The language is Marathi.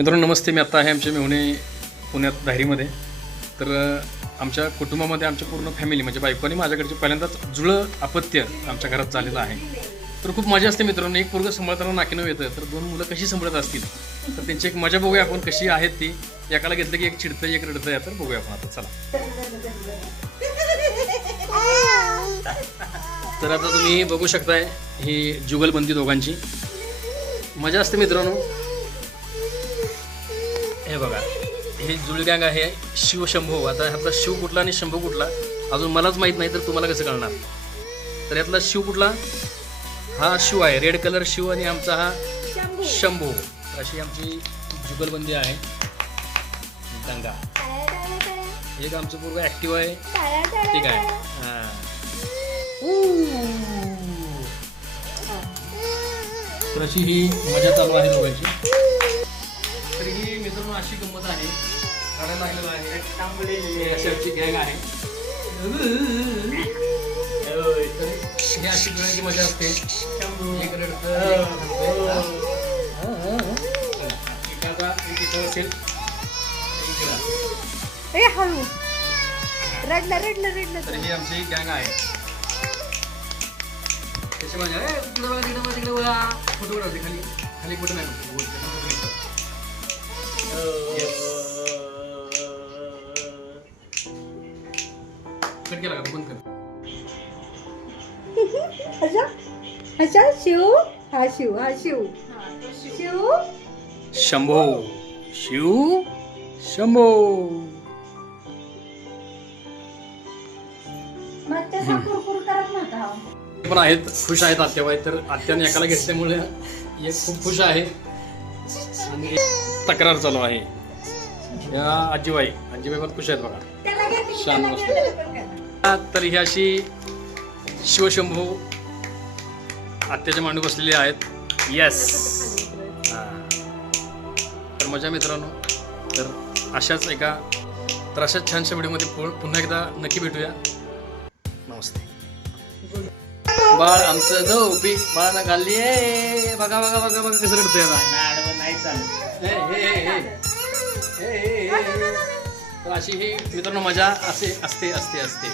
मित्रांनो नमस्ते. मी आत्ता आहे आमच्या मेहुणे पुण्यात धायरीमध्ये तर आमच्या कुटुंबामध्ये आमच्या पूर्ण फॅमिली म्हणजे बायको आणि माझ्याकडचे पहिल्यांदाच जुळं अपत्य आमच्या घरात झालेलं आहे. तर खूप मजा असते मित्रांनो. एक पोरगं सांभाळताना नाकीनं येतं तर दोन मुलं कशी सांभाळत असतील? तर त्यांची एक मजा बघूया आपण कशी आहेत ती. एकाला घेतलं की एक चिडतं एक रडतं तर बघूया आपण आता. चला. तर आता तुम्ही बघू शकताय ही जुगलबंदी दोघांची. मजा असते मित्रांनो. हे जुळगँग आहे शिवशंभू. आता ह्यातला शिव कुठला आणि शंभू कुठला अजून मलाच माहीत नाही तर तुम्हाला कसं कळणार? तर यातला शिव कुठला? हा शिव आहे रेड कलर शिव आणि आमचा हा शंभू. अशी आमची जुगलबंदी आहे. दंगा एक आमचं पूर्ण ॲक्टिव्ह आहे. ठीक आहे. हां. तर अशी ही मजा चालू आहे दोघांची. तर ही मित्रांनो अशी गंमत आहे. हे आमची गँग आहे. तर ही अशी मजा असते. एक इथं असेल. ए हळू रडलं रडलं रडलं. तर ही आमची गँग आहे. त्याची मजा तिकडे फोटो खाली खाली कुठं नाही कट केला का? बंद कर. अच्छा? अच्छा शिव? हा शिव हा शिव. शिव? शंभो शिव शंभो. मग त्याचा कुरकुर करत नव्हता. पण आहेत खुश आहेत आत्याबाई तर आत्याने एकाला घेतल्यामुळे एक खूप खुश आहे. आणि तक्रार चालू आहे. या आजीबाई आजीबाई पण खुश आहेत बघा. शांत तर ही अशी शिवशंभू आत्याच्या मांडू बसलेली आहेत. येस तर मजा मित्रांनो तर अशाच एका तर अशाच छानशा व्हिडिओमध्ये पु- पुन्हा एकदा नक्की भेटूया. नमस्ते. बाळ आमचं झोपी बाळानं घालली. ए बघा बघा बघा बघा कसं रडतंय आता. नाही चालत. हे, हे, हे, हे. तर अशी ही मित्रांनो मजा असे असते असते असते.